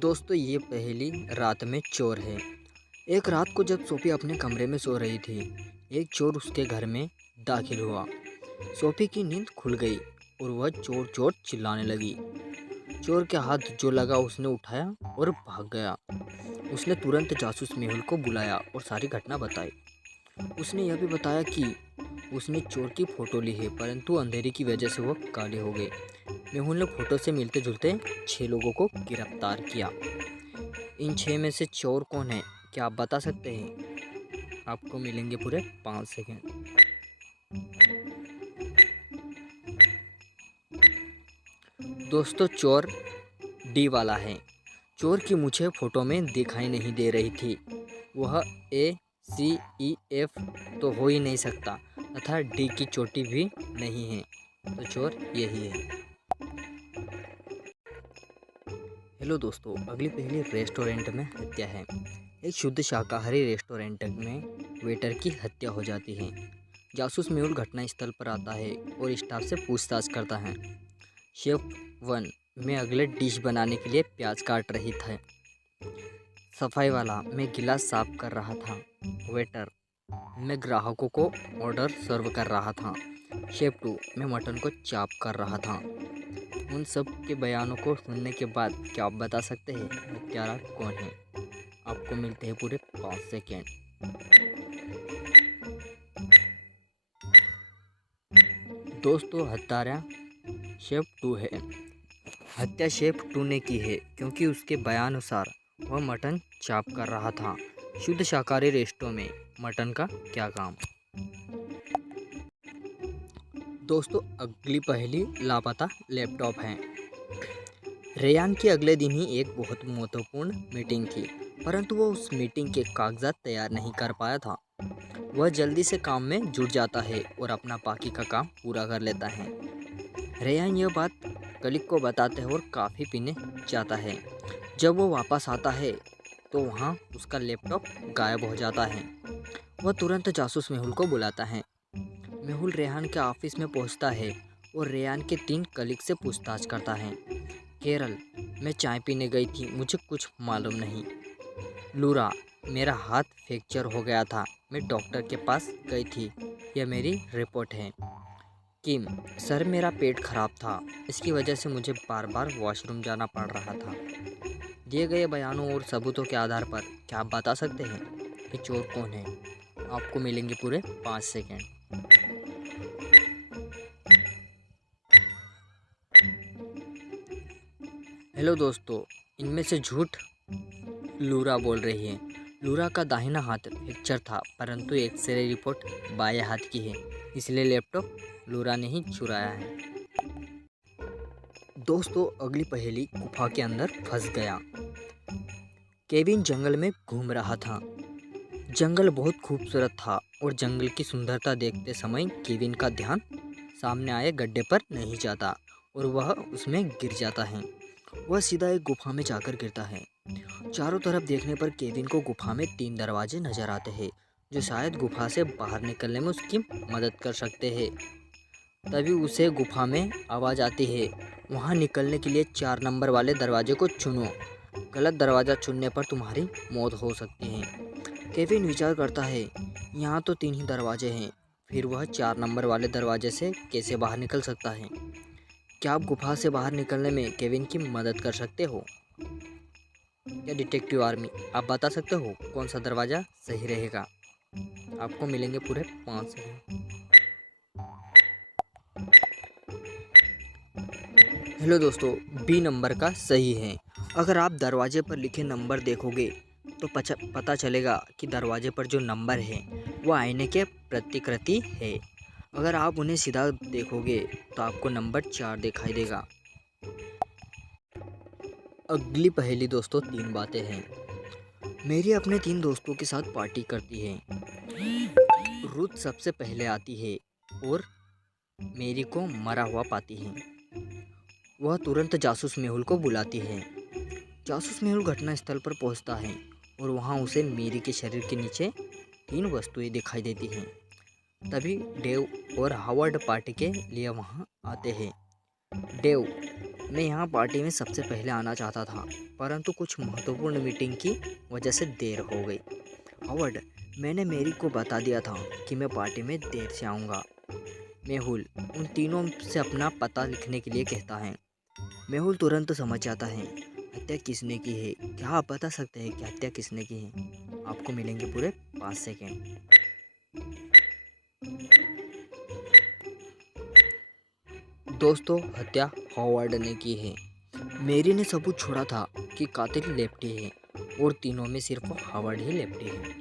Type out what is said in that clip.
दोस्तों ये पहेली रात में चोर है। एक रात को जब सोफी अपने कमरे में सो रही थी, एक चोर उसके घर में दाखिल हुआ। सोफी की नींद खुल गई और वह चोर चोर चिल्लाने लगी। चोर के हाथ जो लगा उसने उठाया और भाग गया। उसने तुरंत जासूस मेहुल को बुलाया और सारी घटना बताई। उसने यह भी बताया कि उसने चोर की फ़ोटो ली है, परंतु अंधेरे की वजह से वह काले हो गए। मेहुल ने फ़ोटो से मिलते जुलते 6 लोगों को गिरफ्तार किया। इन 6 में से चोर कौन है, क्या आप बता सकते हैं? आपको मिलेंगे पूरे 5 सेकंड। दोस्तों चोर डी वाला है। चोर की मुझे फ़ोटो में दिखाई नहीं दे रही थी। वह ACEF तो हो ही नहीं सकता तथा डी की चोटी भी नहीं है, तो चोर यही है। हेलो दोस्तों, अगली पहेली रेस्टोरेंट में हत्या है। एक शुद्ध शाकाहारी रेस्टोरेंट में वेटर की हत्या हो जाती है। जासूस मेहुल घटनास्थल पर आता है और स्टाफ से पूछताछ करता है। शेफ 1 मैं अगले डिश बनाने के लिए प्याज काट रही था। सफाई वाला मैं गिलास साफ कर रहा था। वेटर मैं ग्राहकों को ऑर्डर सर्व कर रहा था। शेफ 2 मैं मटन को चॉप कर रहा था। उन सब के बयानों को सुनने के बाद क्या आप बता सकते हैं हत्यारा कौन है? आपको मिलते हैं पूरे 5 सेकेंड। दोस्तों हत्यारा शेफ 2 है। हत्या शेफ 2 ने की है क्योंकि उसके बयान अनुसार वह मटन चॉप कर रहा था। शुद्ध शाकाहारी रेस्टोरेंट में मटन का क्या काम? दोस्तों अगली पहेली लापता लैपटॉप है। रेयान की अगले दिन ही एक बहुत महत्वपूर्ण मीटिंग थी, परंतु वह उस मीटिंग के कागजात तैयार नहीं कर पाया था। वह जल्दी से काम में जुट जाता है और अपना बाकी का काम पूरा कर लेता है। रेयान यह बात कलीग को बताते हैं और काफ़ी पीने जाता है। जब वो वापस आता है तो वहाँ उसका लैपटॉप गायब हो जाता है। वह तुरंत जासूस मेहुल को बुलाता है। मेहुल रेहान के ऑफिस में पहुँचता है और रेयान के 3 कलीग से पूछताछ करता है। केरल मैं चाय पीने गई थी, मुझे कुछ मालूम नहीं। लूरा मेरा हाथ फ्रैक्चर हो गया था, मैं डॉक्टर के पास गई थी, यह मेरी रिपोर्ट है। किम सर मेरा पेट खराब था, इसकी वजह से मुझे बार बार वॉशरूम जाना पड़ रहा था। दिए गए बयानों और सबूतों के आधार पर क्या आप बता सकते हैं कि चोर कौन है? आपको मिलेंगे पूरे 5 सेकेंड। हेलो दोस्तों, इनमें से झूठ लूरा बोल रही है। लूरा का दाहिना हाथ फ्रैक्चर था, परंतु एक्सरे रिपोर्ट बाएं हाथ की है, इसलिए लैपटॉप लूरा ने ही चुराया है। दोस्तों अगली पहेली गुफा के अंदर फंस गया। केविन जंगल में घूम रहा था। जंगल बहुत खूबसूरत था और जंगल की सुंदरता देखते समय केविन का ध्यान सामने आए गड्ढे पर नहीं जाता और वह उसमें गिर जाता है। वह सीधा एक गुफा में जाकर गिरता है। चारों तरफ देखने पर केविन को गुफा में 3 दरवाजे नजर आते हैं, जो शायद गुफा से बाहर निकलने में उसकी मदद कर सकते हैं। तभी उसे गुफा में आवाज़ आती है, वहाँ निकलने के लिए 4 नंबर वाले दरवाजे को चुनो, गलत दरवाज़ा चुनने पर तुम्हारी मौत हो सकती है। केविन विचार करता है, यहाँ तो 3 ही दरवाजे हैं, फिर वह 4 नंबर वाले दरवाजे से कैसे बाहर निकल सकता है? क्या आप गुफा से बाहर निकलने में केविन की मदद कर सकते हो? या डिटेक्टिव आर्मी आप बता सकते हो कौन सा दरवाज़ा सही रहेगा? आपको मिलेंगे पूरे 5 सेकंड। हेलो दोस्तों, बी नंबर का सही है। अगर आप दरवाजे पर लिखे नंबर देखोगे तो पता चलेगा कि दरवाजे पर जो नंबर है वो आईने के प्रतिकृति है। अगर आप उन्हें सीधा देखोगे तो आपको नंबर 4 दिखाई देगा। अगली पहेली दोस्तों 3 बातें हैं। मेरी अपने 3 दोस्तों के साथ पार्टी करती है। रुथ सबसे पहले आती है और मेरी को मरा हुआ पाती है। वह तुरंत जासूस मेहुल को बुलाती है। जासूस मेहुल घटनास्थल पर पहुंचता है और वहां उसे मेरी के शरीर के नीचे 3 वस्तुएं दिखाई देती हैं। तभी डेव और हावर्ड पार्टी के लिए वहां आते हैं। डेव मैं यहाँ पार्टी में सबसे पहले आना चाहता था, परंतु कुछ महत्वपूर्ण मीटिंग की वजह से देर हो गई। हॉवर्ड, मैंने मेरी को बता दिया था कि मैं पार्टी में देर से आऊँगा। मेहुल उन तीनों से अपना पता लिखने के लिए कहता है। मेहुल तुरंत समझ जाता है हत्या किसने की है। क्या आप बता सकते हैं कि हत्या किसने की है? आपको मिलेंगे पूरे 5 सेकेंड। दोस्तों, हत्या हॉवर्ड ने की है। मेरी ने सबूत छोड़ा था कि कातिल लेफ्टी है और तीनों में सिर्फ हॉवर्ड ही लेफ्टी है।